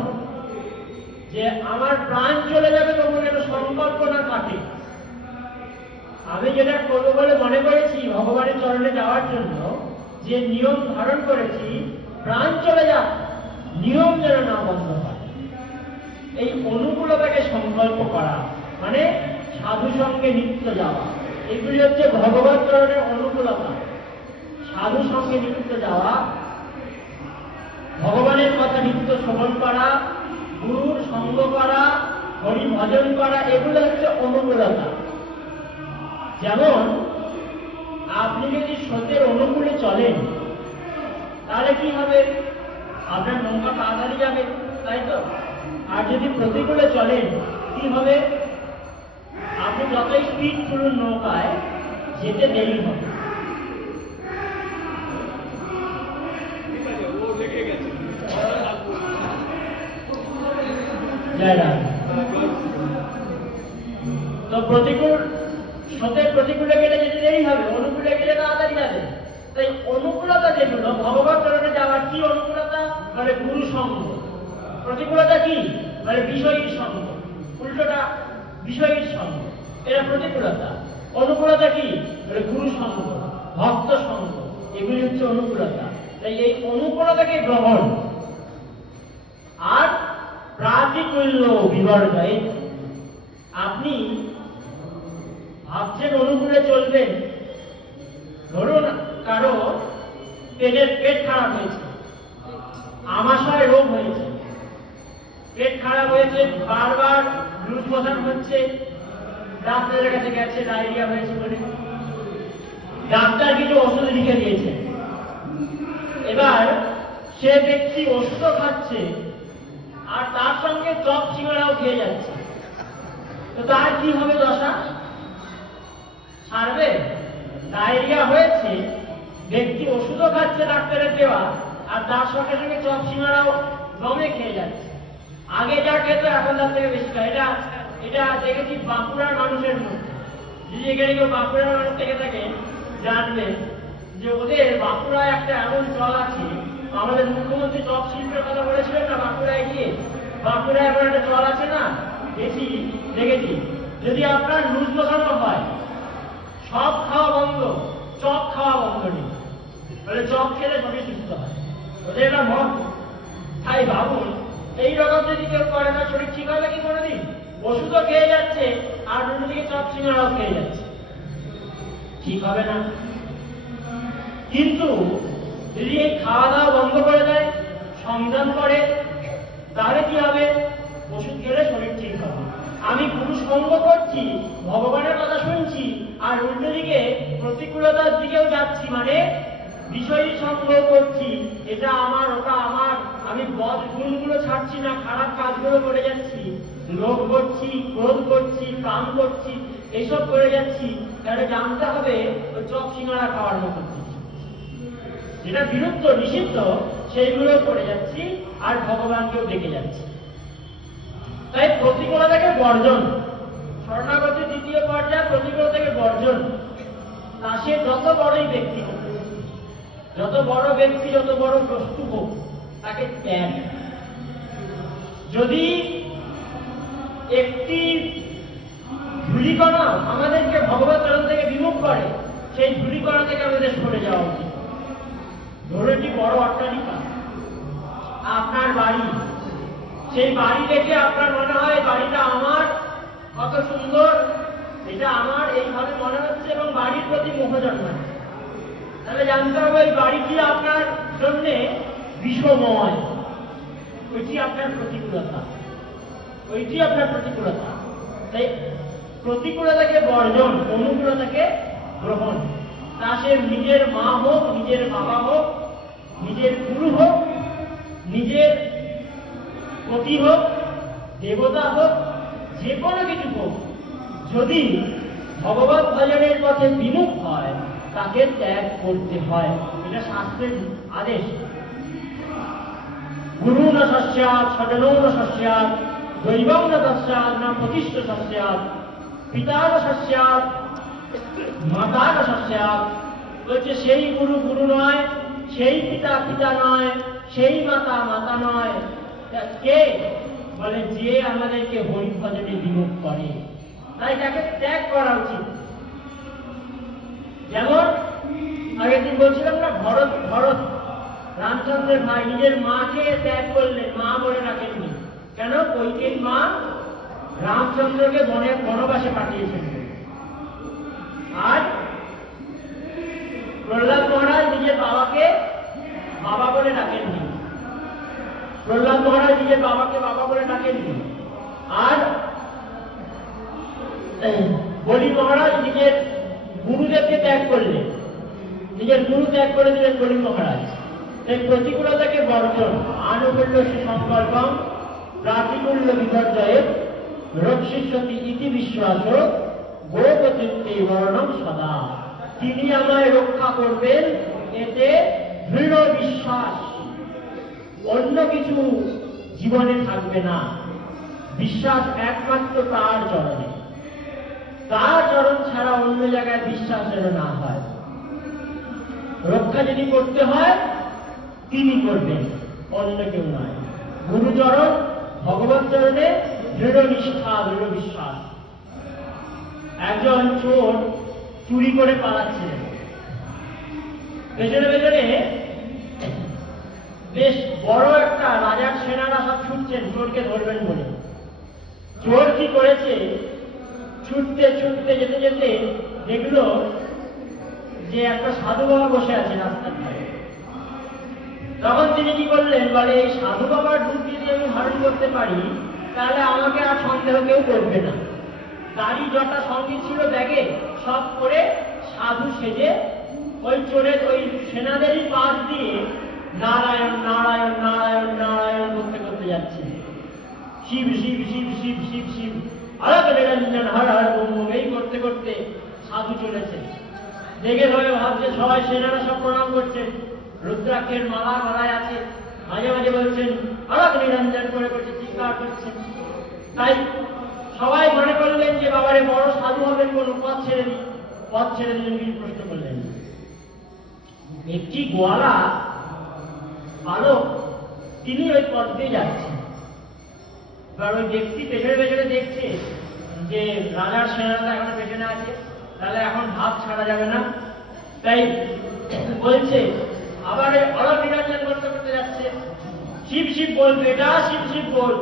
যে আমার প্রাণ চলে যাবে তবু যেন সংকল্প না কাটে। আমি যেটা করবো বলে মনে করেছি ভগবানের চরণে যাওয়ার জন্য, যে নিয়ম ধারণ করেছি, প্রাণ চলে যাক, নিয়ম যেন না বন্ধ হয়। এই অনুকূলতাকে সংকল্প করা মানে সাধু সঙ্গে নিত্য যাওয়া। এগুলি হচ্ছে ভগবত চরণের অনুকূলতা। সাধু সঙ্গে নিত্য যাওয়া, ভগবানের কথা নিত্য শ্রবণ করা, গুরুর সঙ্গ করা, হরি ভজন করা, এগুলো হচ্ছে অনুকূলতা। যেমন আপনি যদি স্রোতের অনুকূলে চলেন তাহলে কি হবে? আপনার নৌকা তাড়াতাড়ি যাবে, তাই তো? আর যদি প্রতিকূলে চলেন কি হবে? আপনি যতই স্পিড তুলুন নৌকায়, যেতে দেরি হবে। তো প্রতিকূল স্রোতের প্রতিকূলে গেলে যেতে দেরি হবে, অনুকূলে গেলে তাড়াতাড়ি যাবে। তাই অনুকূলতা যেগুলো ভগবত চরণে যাওয়ার কি অনুকূলতা? মানে গুরু সঙ্গ। প্রতিকূলতা কি? মানে বিষয়ীর সঙ্গ। উল্টোটা বিষয়ীর সঙ্গ, এটা প্রতিকূলতা। অনুকূলতা কি? মানে গুরু সঙ্গ, ভক্ত সঙ্গ, এগুলি হচ্ছে অনুকূলতা। তাই এই অনুকূলতাকে গ্রহণ। আর প্রাতিকূল্য বিপর্যয়ে, আপনি ভাবছেন অনুকূলে চলবেন, ধরুন কারো পেট খারাপ হয়েছে, আমাশয় রোগ হয়েছে, পেট খারাপ হয়েছে, বারবার লুজ মোশন হচ্ছে, ডাক্তারের কাছে গেছে, ডায়রিয়া হয়েছে বলে ডাক্তার কিছু ওষুধ লিখে দিয়েছে। এবার সে ব্যক্তি ওষুধ খাচ্ছে আর তার সঙ্গে চপ সিঙ্গারাও খেয়ে যাচ্ছে, তো তার কি হবে দশা? সারবে? ডায়রিয়া হয়েছে, ব্যক্তি ওষুধও খাচ্ছে ডাক্তারের দেওয়া, আর তার সঙ্গে সঙ্গে চপ সিঙ্গারাও দমে খেয়ে যাচ্ছে। আগে যা খেত এখন তার থেকে বেশি খায়। এটা দেখেছি বাঁকুড়ার মানুষের মধ্যে। যদি এখানে কেউ বাঁকুড়ার মানুষ থেকে থাকে জানবে যে ওদের বাঁকুড়ায় একটা এমন চল আছে। আমাদের মুখ্যমন্ত্রী চপ শিল্পের কথা বলেছিলেন না বাঁকুড়ায় গিয়ে, বাঁকুড়ায় এখন একটা চল আছে না, দেখেছি। যদি আপনার লুজ মোশন হয়, সব খাওয়া বন্ধ, চপ খাওয়া বন্ধ নেই, তাহলে চপ খেলে শরীর সুস্থ হয়। ওদের একটা মত। তাই ভাবুন, এইরকম যদি কেউ করে না, শরীর ঠিক হবে কি কোনোদিন? ওষুধও খেয়ে যাচ্ছে আর অন্যদিকে চপ সিঙ্গারাও খেয়ে যাচ্ছে, ঠিক হবে না। কিন্তু যদি এই খাওয়া দাওয়া বন্ধ করে দেয়, সংযম করে, তাহলে কি হবে? ওষুধ খেলে শরীর ঠিক হবে। আমি গুরু সঙ্গ করছি, ভগবানের কথা শুনছি, আর উল্টো দিকে প্রতিকূলতার দিকেও যাচ্ছি, মানে বিষয়ী সঙ্গ করছি, এটা আমার, ওটা আমার, আমি বদ গুণগুলো ছাড়ছি না, খারাপ কাজগুলো করে যাচ্ছি, লোভ করছি, ক্রোধ করছি, কাম করছি, এইসব করে যাচ্ছি, তাহলে জানতে হবে ওই চপ সিঙ্গারা খাওয়ার মতো যেটা বিরুদ্ধ, নিষিদ্ধ, সেইগুলো করে যাচ্ছি আর ভগবানকেও ডেকে যাচ্ছি। তাই প্রতিকূলতাকে বর্জন, শরণাগতির দ্বিতীয় পর্যায়ে প্রতিকূলতাকে বর্জন। তা সে যত বড়ই ব্যক্তি হোক, যত বড় ব্যক্তি, যত বড় বস্তু হোক, তাকে ত্যাগ। যদি একটি ধূলিকণা আমাদেরকে ভগবত চরণ থেকে বিমুখ করে, সেই ধূলিকণা থেকে আমাদের সরে যাওয়া উচিত। ধরো একটি বড় অট্টালিকা, আপনার বাড়ি, সেই বাড়ি দেখে আপনার মনে হয় বাড়িটা আমার, কত সুন্দর, এটা আমার, এইভাবে মনে হচ্ছে এবং বাড়ির প্রতি মোহ জন্মাচ্ছে। তাহলে জানতে হবে এই বাড়িটি আপনার জন্য বিষময়, ওইটি আপনার প্রতিকূলতা, ওইটি আপনার প্রতিকূলতা। তাই প্রতিকূলতাকে বর্জন, অনুকূলতাকে গ্রহণ। তা সে নিজের মা হোক, নিজের বাবা হোক, নিজের গুরু হোক, নিজের পতি হোক, দেবতা হোক, যে কোনো কিছু হোক, যদি ভগবত ভজনের পথে বিমুখ হয় তাকে ত্যাগ করতে হয়। এটা শাস্ত্রের আদেশ। গুরু ন সস্যাৎ, স্বজনৌ ন সস্যাৎ, দৈবং ন তস্যাৎ, না প্রতিষ্ঠ সস্যাৎ, পিতা ন সস্যাৎ, মাতা ন সস্যাৎ। বলছে সেই গুরু গুরু নয়, সেই পিতা পিতা নয়, সেই মাতা মাতা নয়। কে? বলে যে আমাদেরকে হরি ভজনে বিমুখ করে, তাই তাকে ত্যাগ করা উচিত। যেমন আগের দিন বলছিলাম না, ভরত রামচন্দ্রের ভাই নিজের মাকে ত্যাগ করলেন, মা বলে রাখেননি। কেন? কৈকেয়ীর মা রামচন্দ্রকে বনবাসে পাঠিয়েছেন। আর প্রহ্লাদ মহারাজ নিজের বাবাকে বাবা বলে ডাকেননি, প্রহ্লাদ মহারাজ নিজের বাবাকে বাবা বলে ডাকেননি। আর বলি মহারাজ নিজের গুরুদেবকে ত্যাগ করলেন, নিজের গুরু ত্যাগ করে দিলেন বলি মহারাজ। তাই প্রতিকূলতাকে বর্জন, আনুকূল্য সংকল্পম প্রাতিকূল্য বিপর্যয়ে রক্ষিষ্যতি ইতি বিশ্বাস গোপতিত্বে বর্ণম সদা। তিনি আমায় রক্ষা করবেন, এতে দৃঢ় বিশ্বাস। অন্য কিছু জীবনে থাকবে না, বিশ্বাস একমাত্র তার চরণে। তার চরণ ছাড়া অন্য জায়গায় বিশ্বাস যেন না হয়। রক্ষা যদি করতে হয় তিনি করবেন, অন্য কেউ নয়। গুরুচরণ, ভগবত চরণে দৃঢ় নিষ্ঠা, দৃঢ় বিশ্বাস। একজন চোর চুরি করে পালাচ্ছিলেন, পেছনে পেছনে বেশ বড় একটা রাজার সেনারা সব ছুটছেন চোরকে ধরবেন বলে। চোর কি করেছে, ছুটতে ছুটতে যেতে যেতে দেখলো যে একটা সাধু বাবা বসে আছে রাস্তার ধারে। তখন তিনি কি করলেন, বলে এই সাধু বাবার দুধ যদি আমি ধারণ করতে পারি তাহলে আমাকে আর সন্দেহ কেউ করবে না। গাড়ি যটা সঙ্গে ছিল ব্যাগে সব করে সাধু সেজে ওই চোরের ওই সেনাদেরই পাশ দিয়ে নারায়ণ নারায়ণ নারায়ণ নারায়ণ করতে করতে যাচ্ছে। শিব শিব শিব শিব শিব শিব, আলাপ নিরঞ্জন হর হর বম বম, এই করতে করতে সাধু চলেছে। দেখে ধরে ভাবছে সবাই, সেনারা সব প্রণাম করছে, রুদ্রাক্ষের মালা গলায় আছে, মাঝে মাঝে বলছেন আলাপ নিরঞ্জন করে করছে, চিৎকার করছেন। তাই সবাই মনে করলেন যে বাবারে বড় সাধু হবেন, কোন পথ ছেড়ে দিন, পথ ছেড়ে দিলেন। কিছু প্রশ্ন করলেন। একটি গোয়ালা বালক, তিনি ওই পথ দিয়ে যাচ্ছেন। এবার ওই ব্যক্তি পেছনে পেছনে দেখছে যে রাজার সেনারা এখন পেছনে আছে, তাহলে এখন ভাব ছাড়া যাবে না। তাই বলছে আবার এই অলপ নিরঞ্জন করতে করতে যাচ্ছে। শিব শিব বল বেটা, শিব শিব বল,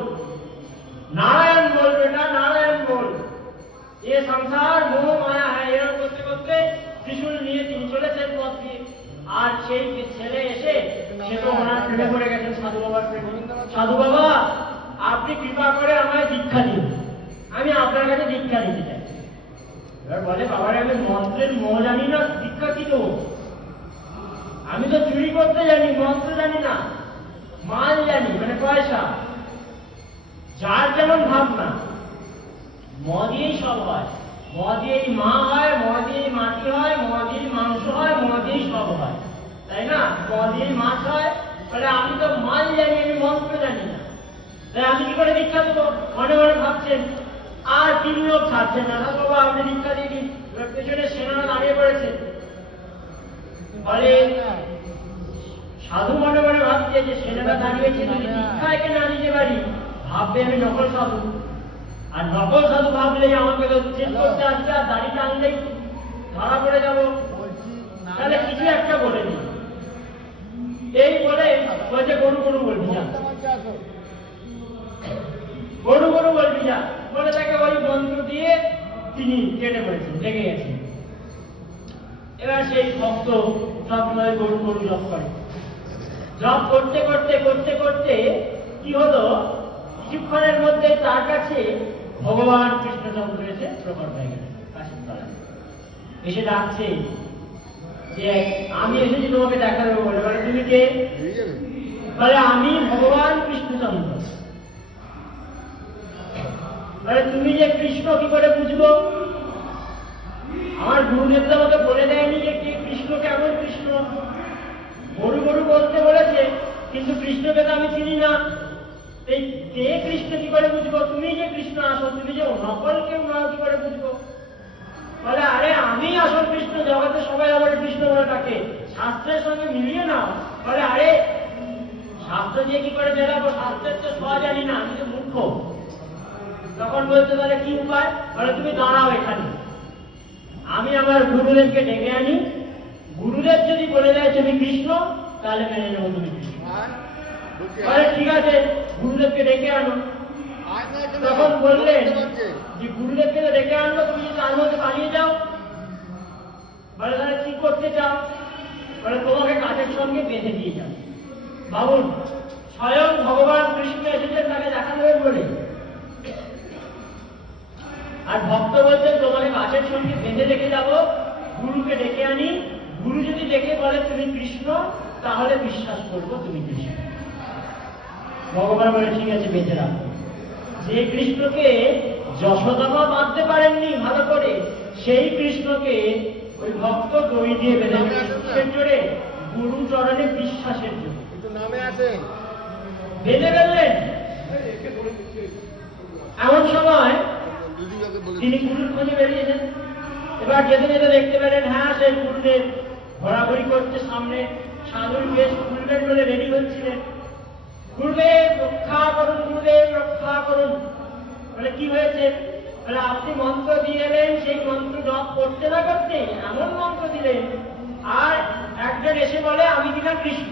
নারায়ণ বল বেটা, নারায়ণ বল, এ সংসার মোহ মায়া হ্যাঁ, এরকম করতে করতে ত্রিশূল নিয়ে তিনি চলেছেন পথ দিয়ে। আর সেই ছেলে এসে সে তো ওনার প্রেমে পড়ে গেছেন, সাধু বাবার প্রেমে। সাধু বাবা, আপনি কৃপা করে আমায় দীক্ষা দিন, আমি আপনার কাছে দীক্ষা দিতে চাই। এবার বলে বাবারে আমি মন্ত্রের মোহ জানি না, দীক্ষা কি দেবো? আমি তো চুরি করতে জানি, মন্ত্র জানি না, মাল জানি, মানে পয়সা। যার যেমন ভাবনা, মদিয়েই সব হয়, মদিয়েই মা হয়, মদিয়েই মাটি হয়, মদিয়েই মাংস হয়, মদিয়েই সব হয়, তাই না? মদিয়েই মাছ হয়। তাহলে আমি তো মাল জানি, আমি মন্ত্র জানি না, তাই আমি কি করে দীক্ষা দেবো? মনে মনে ভাবছেন। আর তিন লোক ছাড়ছেন না, বাবা আপনি দীক্ষা দিয়ে দিন। পেছনে সেনারা দাঁড়িয়ে পড়েছে। বলে সাধু মনে মনে ভাবছে যে সেনারা দাঁড়িয়েছে, যদি দীক্ষা একে না দিতে পারি ভাববে আমি নকল সাধু। আর নকল সাধু ভাবলেই আমাকে তো চেক করতে আসবে আর দাড়ি টানলেই ধরা পড়ে যাবো, তাহলে কিছু একটা বলে দিই। এই বলে বলছে গরু গরু বলবি যা, গরু গরু বলবি যা বলে তাকে ওই মন্ত্র দিয়ে তিনি কেটে পড়েছেন, লেগে গেছেন। এবার সেই ভক্ত সবসময় গরু গরু জপ করে, জপ করতে করতে করতে করতে কি হলো, কিছুক্ষণের মধ্যে তার কাছে ভগবান কৃষ্ণচন্দ্র এসে প্রকট হয়ে গেলেন কাশীর তলায়। এসে ডাকছে যে আমি এসেছি তোমাকে দেখা দেবো বলে। বলে তুমি কে? বলে আমি ভগবান কৃষ্ণচন্দ্র। বলে তুমি যে কৃষ্ণ কি করে বুঝবো? আমার গুরুদেব তো আমাকে বলে দেয়নি যে কে কৃষ্ণ, কেমন কৃষ্ণ। গরু গরু বলতে বলেছে, কিন্তু কৃষ্ণকে তো আমি চিনি না। এই কে কৃষ্ণ কি করে বুঝবো? তুমি যে কৃষ্ণ আসো, তুমি যে নকল কেউ না, কি করে বুঝবো? বলে আরে আমি আসল কৃষ্ণ, জগতে সবাই আমার কৃষ্ণ বলে ডাকে, শাস্ত্রের সঙ্গে মিলিয়ে না। বলে আরে শাস্ত্র দিয়ে কি করে বেরাবো, শাস্ত্রের তো সব জানি না, আমি তো মূর্খ। তখন বলছে তাহলে কি উপায়? বলে তুমি দাঁড়াও এখানে, আমি আমার গুরুদেবকে ডেকে আনি। গুরুদেব যদি বলে দেয় তুমি কৃষ্ণ, তাহলে মেনে নেবো তুমি কৃষ্ণ। বলে ঠিক আছে, গুরুদেবকে ডেকে আনো। তখন বললেন যে গুরুদেবকে তো ডেকে আনবো, তুমি যদি তার মধ্যে পালিয়ে যাও। বলে তাহলে কি করতে চাও? বলে তোমাকে কাঠের সঙ্গে বেঁধে দিয়ে যাও। ভাবুন, স্বয়ং ভগবান কৃষ্ণ এসেছেন তাকে দেখা দেবেন বলে, আর ভক্ত বলছেন তোমাকে কাঠের সঙ্গে বেঁধে রেখে যাবো, গুরুকে ডেকে আনি। গুরু যদি ডেকে বলে তুমি কৃষ্ণ, তাহলে বিশ্বাস করবো তুমি কৃষ্ণ। ভগবান বলে ঠিক আছে, বেঁধে রাখো। যে কৃষ্ণকে যশোদামা বাঁধতে পারেননি ভালো করে, সেই কৃষ্ণকে ওই ভক্ত দড়ি দিয়ে বেঁধে কিসের জোরে? গুরু চরণে বিশ্বাসের জন্য বেঁধে ফেললেন। এমন সময় তিনি গুরুর খোঁজে বেরিয়েছেন। এবার যেতে যেতে দেখতে পেলেন, হ্যাঁ সেই গুরুদেব ঘোরাঘুরি করছে সামনে, সাধুর বেশ খুলবেন বলে রেডি হচ্ছিলেন। গুরুদেব রক্ষা করুন, গুরুদেব রক্ষা করুন। বলে কি হয়েছে? বলে আপনি মন্ত্র দিয়ে এলেন, সেই মন্ত্র জপ করতে না করতে এমন মন্ত্র দিলেন, আর একজন এসে বলে আমি কিনা কৃষ্ণ।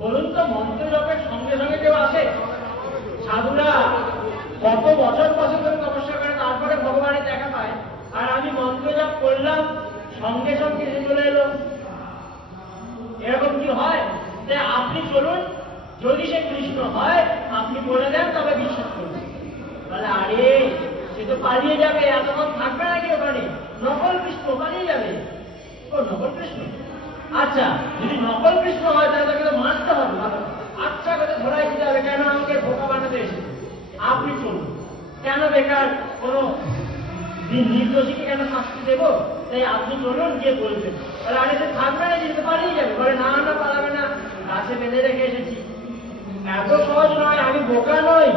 বলুন তো, মন্ত্র জপের সঙ্গে সঙ্গে কেউ আসে? সাধুরা কত বছর বছর ধরে তপস্যা করে তারপরে ভগবানের দেখা পায়, আর আমি মন্ত্র জপ করলাম, সঙ্গে সঙ্গে এসে চলে এলো। এরকম কি হয়? যে আপনি চলুন, যদি সে কৃষ্ণ হয় আপনি বলে দেন, তবে বিশ্বাস করবেন। বলে আরে সে তো পালিয়ে যাবে, এতক্ষণ থাকবে নাকি ওখানে? নকল কৃষ্ণ পালিয়ে যাবে। ও নকল কৃষ্ণ? আচ্ছা, যদি নকল কৃষ্ণ হয় তাহলে তাকে তো মারতে হবে। আচ্ছা কথা ধরাই দিতে হবে, কেন আমাকে বোকা বানাতে এসেছে? আপনি চলুন, কেন বেকার কোনো নির্দোষীকে কেন শাস্তি দেবো? তাই আপনি চলুন, গিয়ে বলবেন। বলে আরে সে থাকবে না, যেতে পালিয়ে যাবে। বলে না না, পালাবে না, গাছে বেঁধে রেখে এসেছি। এত সহজ নয়, আমি বোকা নই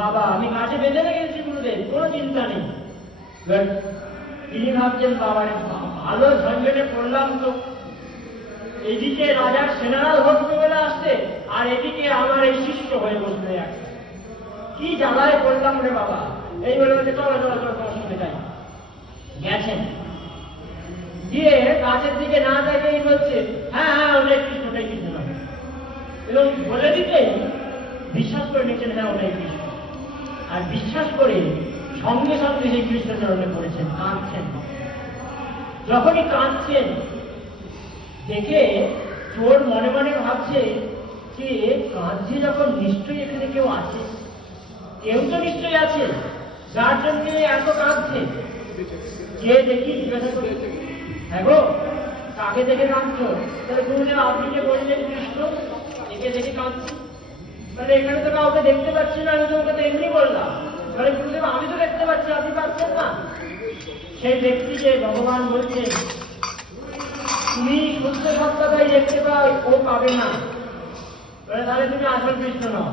বাবা, আমি গাছে বেঁধে রেখে এসেছি গুরুদেব, কোনো চিন্তা নেই। তিনি ভাবছেন বাবারে ভালো ঝঞ্ঝটে পড়লাম তো, এদিকে রাজার সেনারা ধরতে বলে আসছে, আর এদিকে আমার এই শিষ্য হয়ে বসতে আছে, কি জ্বালায় পড়লাম রে বাবা। এই বলে বলছে চলো চলো চলো, তোমার সঙ্গে যাই। গেছেন, গিয়ে গাছের দিকে না দেখেই বলছে হ্যাঁ হ্যাঁ ওটাই কৃষ্ণ, ওটাই কৃষ্ণ। এবং বলে দিতে বিশ্বাস করে নিচ্ছেন, হ্যাঁ ওটাই কৃষ্ণ। আর বিশ্বাস করে সঙ্গে সঙ্গে সেই কৃষ্ণ চরণে পড়েছেন, কাঁদছেন। যখনই কাঁদছেন দেখে চোর মনে মনে ভাবছে যে কাঁদছে যখন, নিশ্চয়ই এখানে কেউ আছে, কেউ তো নিশ্চয়ই আছে যার জন্য এত কাঁদছে। কে দেখি জিজ্ঞাসা করি, হ্যাঁ গো কাকে দেখে কাঁদছো? তাহলে গুরুদেব আপনি যে বললেন কৃষ্ণ, একে দেখে কাঁদছি। মানে এখানে তো কাউকে দেখতে পাচ্ছি না, আমি তোমাকে তো এমনি বললাম। তাহলে গুরুদেব আমি তো দেখতে পাচ্ছি, আপনি পাচ্ছেন না। সেই ব্যক্তিকে ভগবান বলছেন তুমি শুদ্ধ সত্তাটাই দেখতে পাও, ও পাবে না। তাহলে তুমি আসল কৃষ্ণ নও।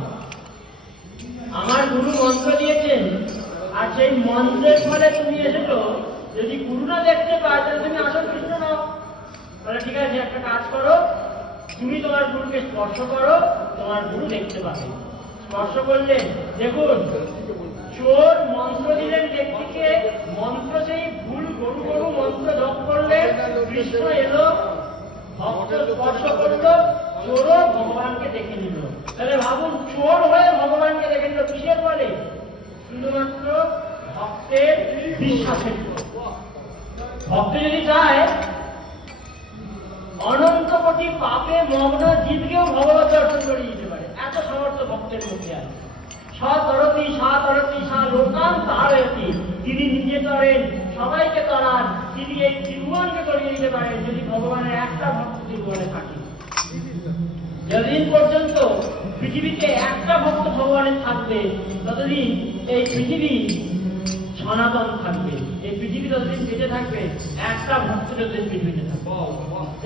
আমার গুরু মন্ত্র দিয়েছেন, আর সেই মন্ত্রের ফলে তুমি এসেছো, যদি গুরু না দেখতে পায় তাহলে তুমি আসল কৃষ্ণ নও। তাহলে ঠিক আছে, একটা কাজ করো, তুমি তোমার গুরুকে স্পর্শ করো, তোমার গুরু দেখতে পাবে। স্পর্শ করলে দেখুন চোর মন্ত্র দিলেন ব্যক্তিকে, মন্ত্র সেই ভুল গরু গরু মন্ত্র জপ করলে কৃষ্ণ এলো, ভক্ত স্পর্শ করলো, চোরও ভগবানকে দেখে নিল। তাহলে ভাবুন, চোর হয়ে ভগবানকে দেখে নিল কিসের বলে? শুধুমাত্র ভক্তের বিশ্বাসের জন্য। ভক্ত যদি চায় অনন্ত কোটি পাপে মগ্ন জীবকেও ভগবত দর্শন করে দিতে পারে, এত সামর্থ্য ভক্তের মধ্যে আছে। সতরতি সাতরতি সা লোকান তারতি, তিনি নিজে তরেন, সবাইকে তরান, তিনি এই ত্রিভুবনকে করিয়ে দিতে পারেন যদি ভগবানের একটা ভক্ত ত্রিভুবনে থাকে। যতদিন পর্যন্ত পৃথিবীতে একটা ভক্ত ভগবানের থাকবে ততদিন এই পৃথিবী সনাতন থাকবে। এই পৃথিবী যতদিন বেঁচে থাকবে, একটা ভক্ত যতদিন পৃথিবীতে থাকবে।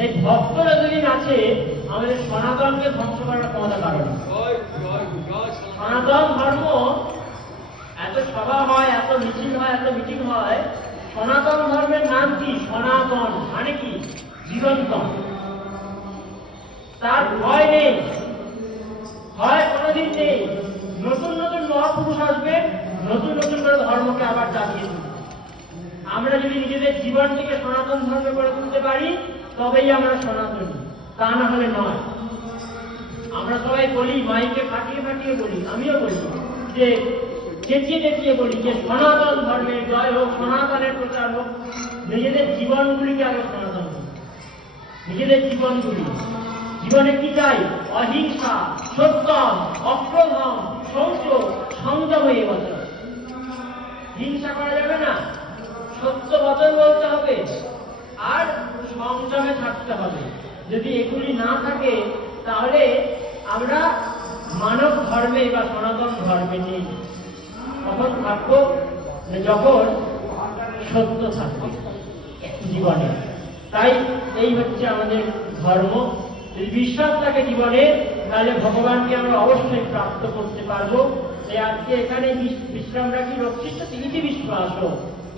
এই ভক্ত যতদিন আছে, আমাদের সনাতনকে ধ্বংস করার ক্ষমতা কারণ। সনাতন ধর্ম এত সভা হয়, এত মিছিল হয়, এত মিটিং হয়, সনাতন ধর্মের নাম কি? সনাতন মানে কি? জীবন্ত। তার ভয় নেই, ভয় কোনোদিন নেই। নতুন নতুন মহাপুরুষ আসবে, নতুন নতুন করে ধর্মকে আবার জাগিয়ে তুলবে। আমরা যদি নিজেদের জীবনটিকে সনাতন ধর্মে করে তুলতে পারি, তবেই আমরা সনাতনী, তা না হলে নয়। আমরা সবাই বলি, মাইকে ফাটিয়ে ফাটিয়ে বলি, আমিও বলি, যে চেঁচিয়ে চেঁচিয়ে বলি যে সনাতন ধর্মের জয় হোক, সনাতনের প্রচার হোক। নিজেদের জীবনগুলিকে আগে সনাতন হোক, নিজেদের জীবনগুলি। জীবনে কি চাই? অহিংসা, সত্যম, অক্রোধম, শৌচ, সংযম। এই বচন, হিংসা করা যাবে না, সত্য বচন বলতে হবে, আর সংযমে থাকতে হবে। যদি এগুলি না থাকে তাহলে আমরা মানব ধর্মে বা সনাতন ধর্মে নেই। তখন থাকবো যখন সত্য থাকবে জীবনে। তাই এই হচ্ছে আমাদের ধর্ম। যদি বিশ্বাস থাকে জীবনে, তাহলে ভগবানকে আমরা অবশ্যই প্রাপ্ত করতে পারবো। তাই আজকে এখানে বিশ্রাম রাখি। রক্ষিত তিনি বিশ্বাস,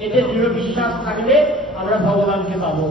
এতে দৃঢ় বিশ্বাস থাকলে আমরা ভগবানকে পাবো।